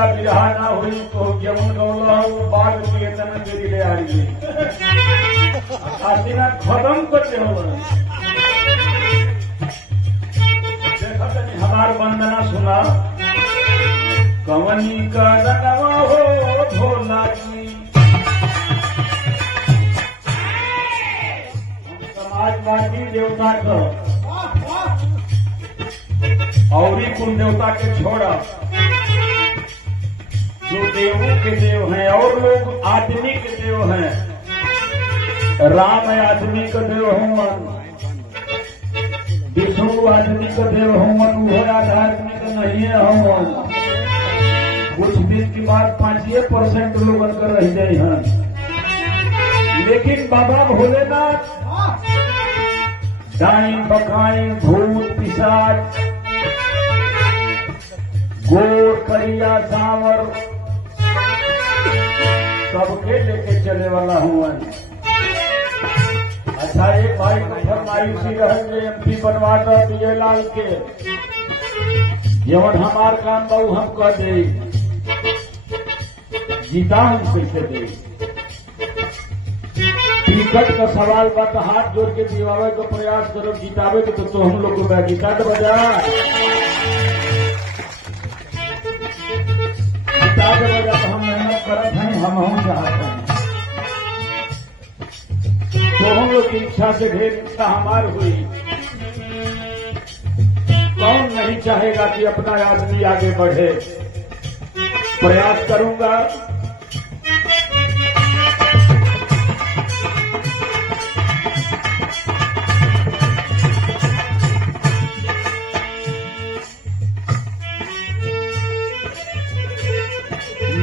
भैया बिरहा ना हुई तो जमुन गौला बाग की इतना देरी ले आ रही है खत्म करते हो देखा हमार वंदना सुना कवनी का रनवा हो भोला जी समाजवादी देवता का और कुल देवता के छोड़ा जो देवों के देव हैं और लोग आदमी के देव हैं। राम आदमी का देव होमन, विष्णु आदमी का देव होमन, वह आदमी का नहीं है होमन। कुछ दिन के बाद 5% लोग कर रह जाए हैं। लेकिन बाबा भोलेनाथ डाइन बकाई भूत पिशाच गोर करिया सांवर सबके लेके चले वाला हूँ। अच्छा एक भाई को फरमाइश भी रहेंगे MP बनवा कर विजय लाल के जवन हमार काम बहु हम कह दे जीता हम कैसे दे। टिकट का सवाल बात हाथ जोड़ के दिवावे का प्रयास करो जितावे के तो हम लोग को टिकट बजा तो हम मेहनत करते हैं हम चाहते हैं तो हम लोग की इच्छा से ढेर इच्छा हमार हुई। कौन नहीं चाहेगा कि अपना आदमी आगे बढ़े। प्रयास करूंगा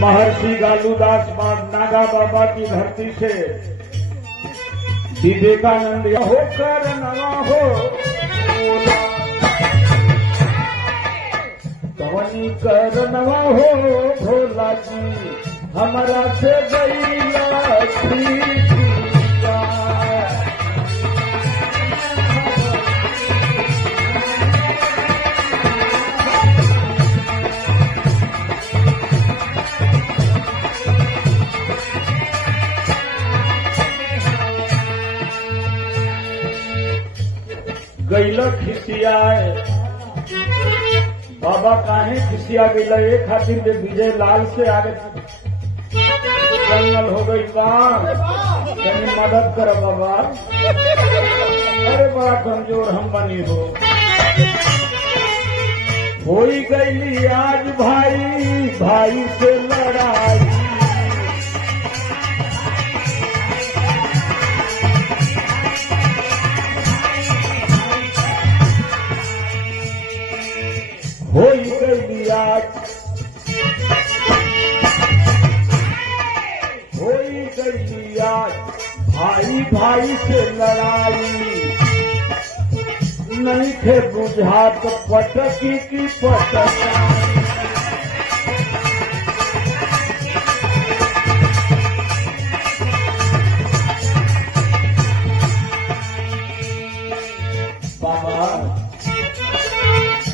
महर्षि गालूदास नागा बाबा की धरती से विवेकानंद होकर नवा हो कवनी कर नवा हो भोला जी हमारा से गईला गैला खिसियाए बाबा काहे खिसिया गैला एक खातिर में विजय लाल से आगे जंगल हो गई कहीं मदद कर बाबा। अरे बड़ा कमजोर हम बनी हो गई आज भाई भाई से लड़ाई हो गई आज भाई भाई से लड़ाई नहीं थे बुझात पटकी की पटका बाबा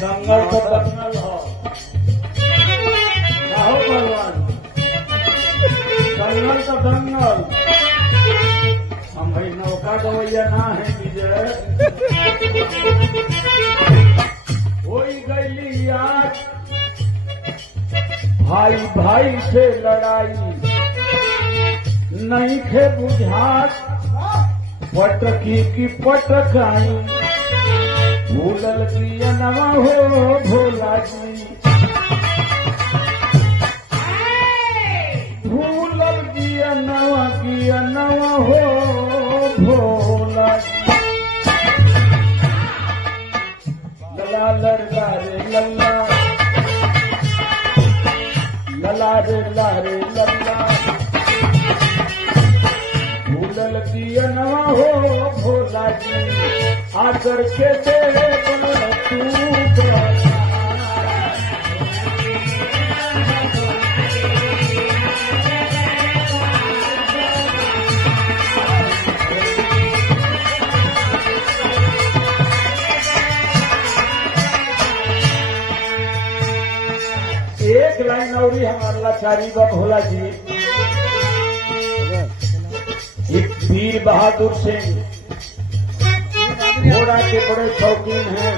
दंगल तो दंगल हो भगवान दंगल तो दंगल हम भाई नौका गवैया ना है विजय हो गई आज भाई भाई से लड़ाई नहीं थे बुझात पटकी की पटकाई भूलल की नवा हो भोला जी भूलल की नवा हो भोला जी लला लड़का रे लल्ला लला रे लारे लल्ला भूलल की नवा हो भोला जी आकर के तेरे एक लाइन लाई नौरी हमार लाचारी बा भोला जी। एक वीर बहादुर सिंह घोड़ा के बड़े शौकीन हैं।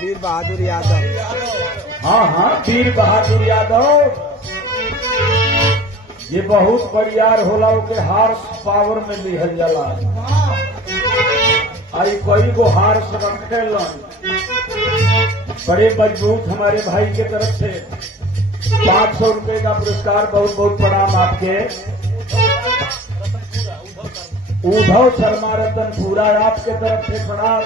वीर बहादुर यादव। हाँ हाँ, वीर बहादुर यादव ये बहुत बड़ियार होला, के हार्स पावर में लिहल जाला। आई कोई को हार्स रखेलन, बड़े मजबूत। हमारे भाई के तरफ से 500 रुपए का पुरस्कार, बहुत बहुत प्रणाम आपके। उद्धव शर्मा रतनपुरा आपके तरफ से प्रणाम।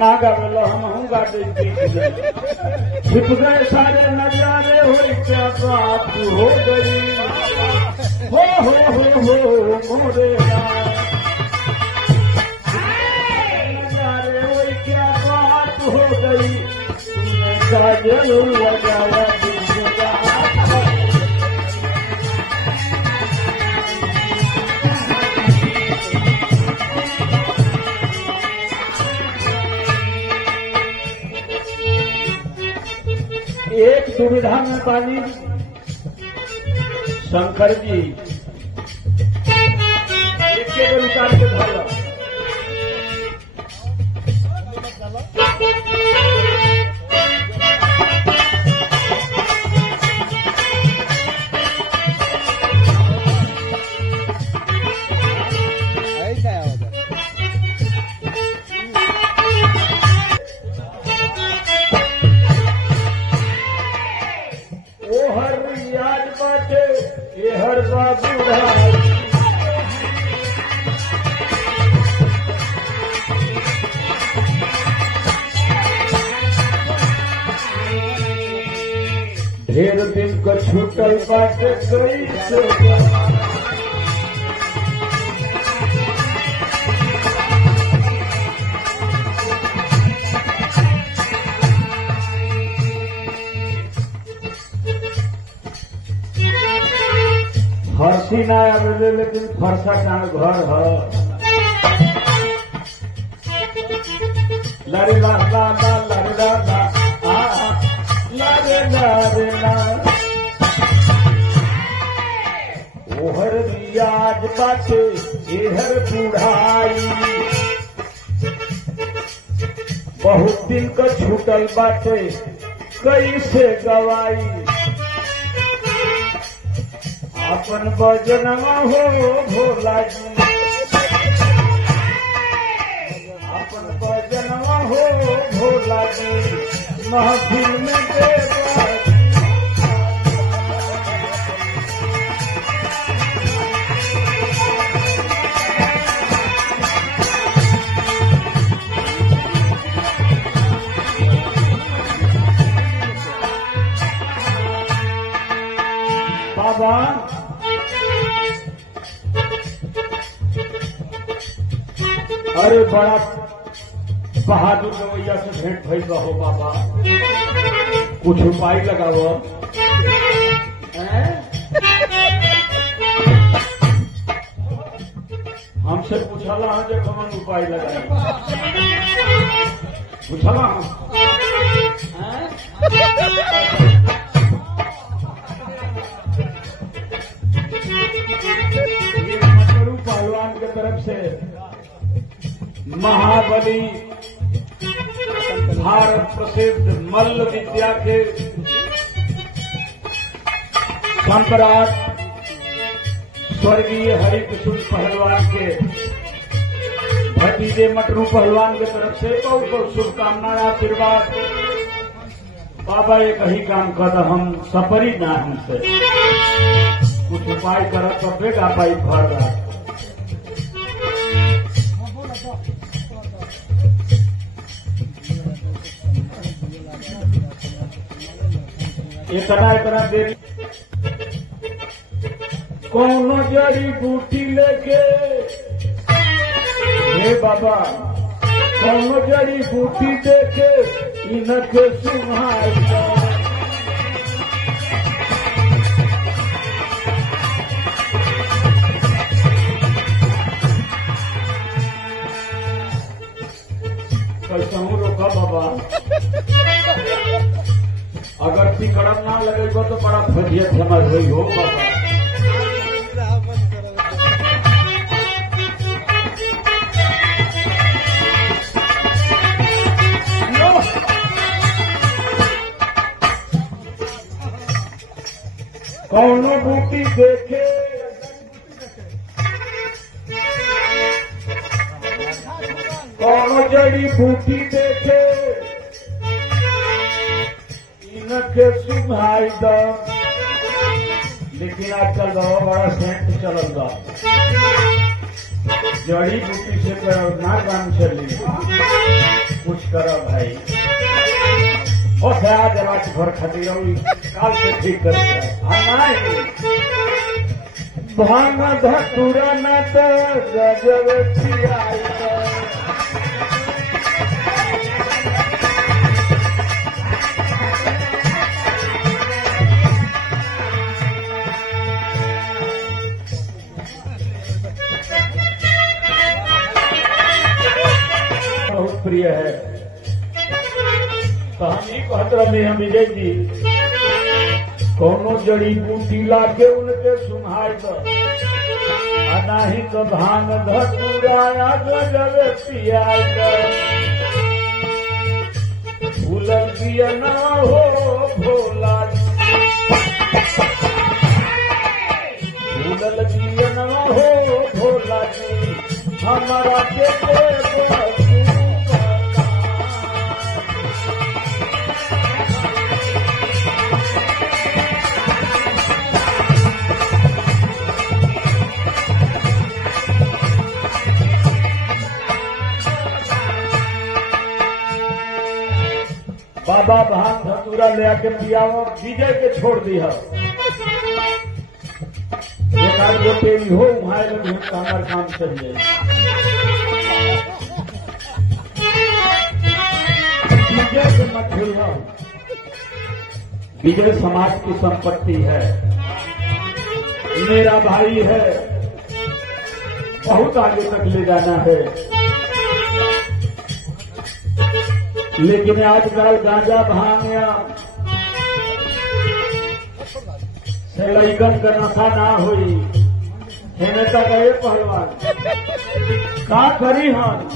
ना गावेलो हम गाते छिप गए सारे नजारे, हो क्या बात हो गई, हो मोरे नजारे, हो क्या बात हो गई, तुमने काजल लगाया एक दुविधा में पानी शंकर जी एक के उतार के धारा हर बाबू ढेर दिन को छूटल बाटे कोई से फरसी ना आवे, लेकिन फरसा का घर है। लरे ला ला ला लरे ला ला लरे लरे ला ओहर रियाज बाटे एहर बुढ़ाई, बहुत दिन का छूटल बाटे कैसे गवाई, अपन बजनवा हो भोला जी, अपन बजनवा हो भोला जी, महफिल में देवा बाबा। अरे बड़ा बहादुर रवैया से भेंट भइल हो बाबा, कुछ उपाय लगाओ। हमसे पूछला है जो कौन उपाय लगाए, पूछला पहलवान के तरफ से महाबली भारत प्रसिद्ध मल्ल विद्या के सम्राट स्वर्गीय हरिकृष्ण पहलवान के भतीजे मटरू पहलवान की तरफ से बहुत बहुत शुभकामनाएं, आशीर्वाद। बाबा एक ही काम कर, हम सपरी ना हमसे कुछ उपाय कर तबे का पाई भर रहा। इतना देरी कौन जड़ी बूटी लेके हे बाबा कौनो जड़ी बूटी देखे इनके सुनाई कैसा हूँ रोका बाबा अगर तिकड़म ना लगेगा तो बड़ा फजियत समझ हुई हो बाबा कौनो बूटी देखे कौनो जड़ी बूटी देखे इनके सुनाई द लेकिन आजकल बहुत बड़ा सेंट चलल बा जड़ी बूटी से ना काम चली कुछ करो भाई और आज रात भर खाती रही काल से ठीक कर भांग धतुरा न तो गजब पियाई बहुत प्रिय है तो हम ही कहते रहे हम विजय जी कौनो जड़ी बूटी लाके उनके सुनाई दो नहीं तो भांग धतुरा गजब पियाई दो फूलन पिया ना हो भोला फूलन पिया ना हो भोला जी हमारा के बाबा भांग धतूरा ले आके पियाओ विजय के छोड़ दी है एक आध गो तेरी हो वहां हमारे काम चल जाए विजय से मत भूलना विजय समाज की संपत्ति है मेरा भाई है बहुत आगे तक ले जाना है लेकिन आजकल गांजा भांग से लैकन का नशा ना हुई हेने तक ये पहलवान का करी हम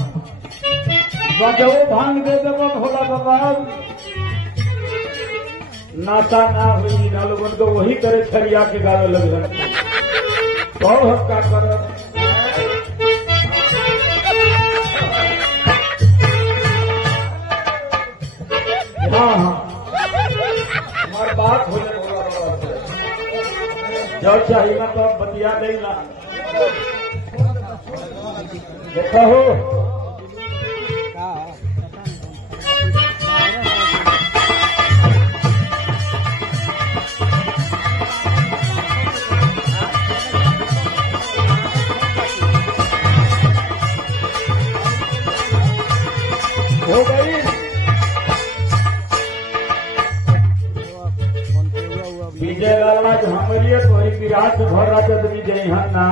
बजो भांग दे देव भोला बाबा नशा ना हुई ना लोगन को वही तरह छरिया के गावे लगन तो हम का कर हाँ हमारी बात हो जाए जब चाहिए तो बतिया देगा देखा हो हो गई विजय लाल आज हमारी कोई विराट भर रहा विजय ना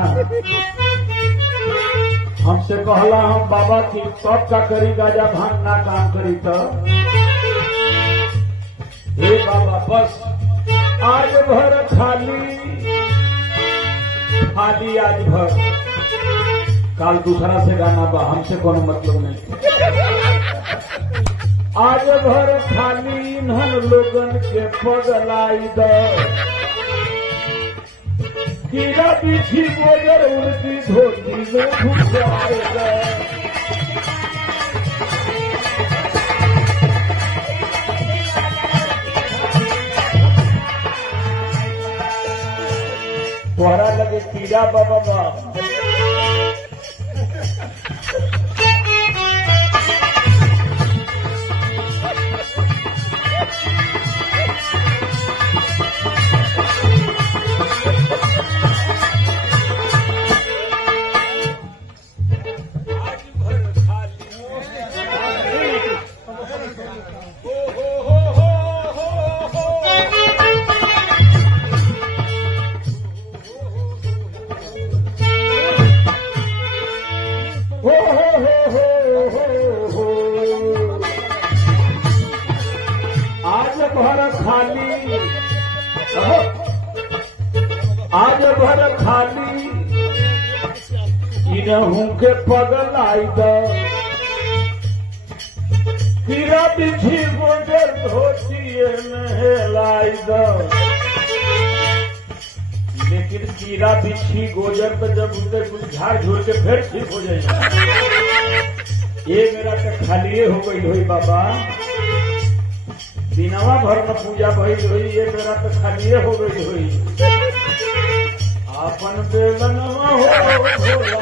हमसे कहला हम बाबा की सब का करी गाजा भांग ना काम करी तो हे बाबा बस आज भर खाली खाली आज भर काल दूसरा से गाना बा हमसे कोनो मतलब नहीं आज भर खाली धन लोगन के पगलाई द कीड़ा पीछी गोजर उनकी धोती में घुसाएगा तोहरा लगे कीड़ा बाबा भर खाली, आज भर खाली इनहू के पगल आई द कीड़ा बिछी गोजर धोतिए नहलाई द। लेकिन कीड़ा बिछी गोजर पे जब उनके कुछ झाड़ झूड़ के फिर ठीक हो जाएगा। ये मेरा तो खालिए हो गई हुई बाबा, दिनवा भर में पूजा भई हुई, ये मेरा तो खालिए हो गई हुई। आपन बेलनवा हो भोला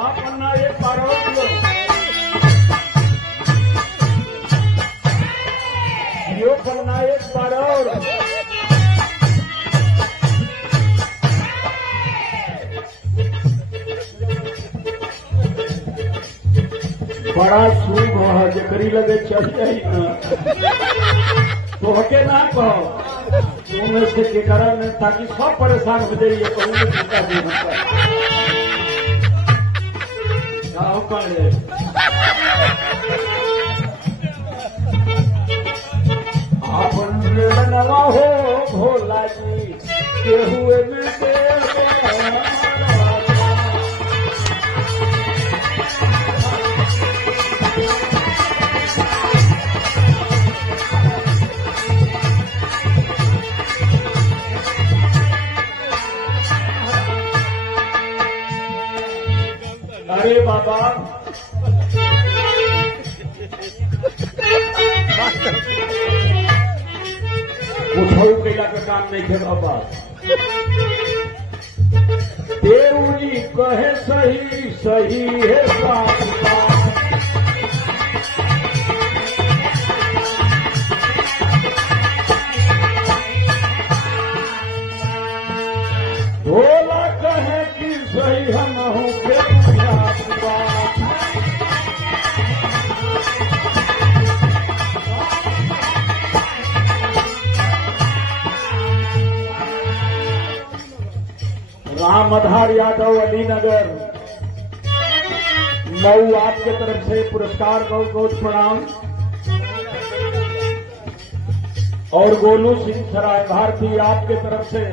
अपना ये पारोट लो, यो करना एक पारोट बड़ा सूख है जकरी लगे चल जाई ना तो हके ना कहो तुम इसके के कारण ताकि सब परेशान हो जाइए। कहूँ में चिंता नहीं होता करे आपन नवा हो भोला जी के हुए मिलते अरे बाबा उठाऊ कैला का काम नहीं थे बाबा। देव जी कहे सही सही है बात भोला कहे कि सही हम हूँ के राम आधार यादव अलीनगर मऊ आपके तरफ से पुरस्कार बहुत बहुत प्रणाम। और गोलू सिंह सराय भारती आपके तरफ से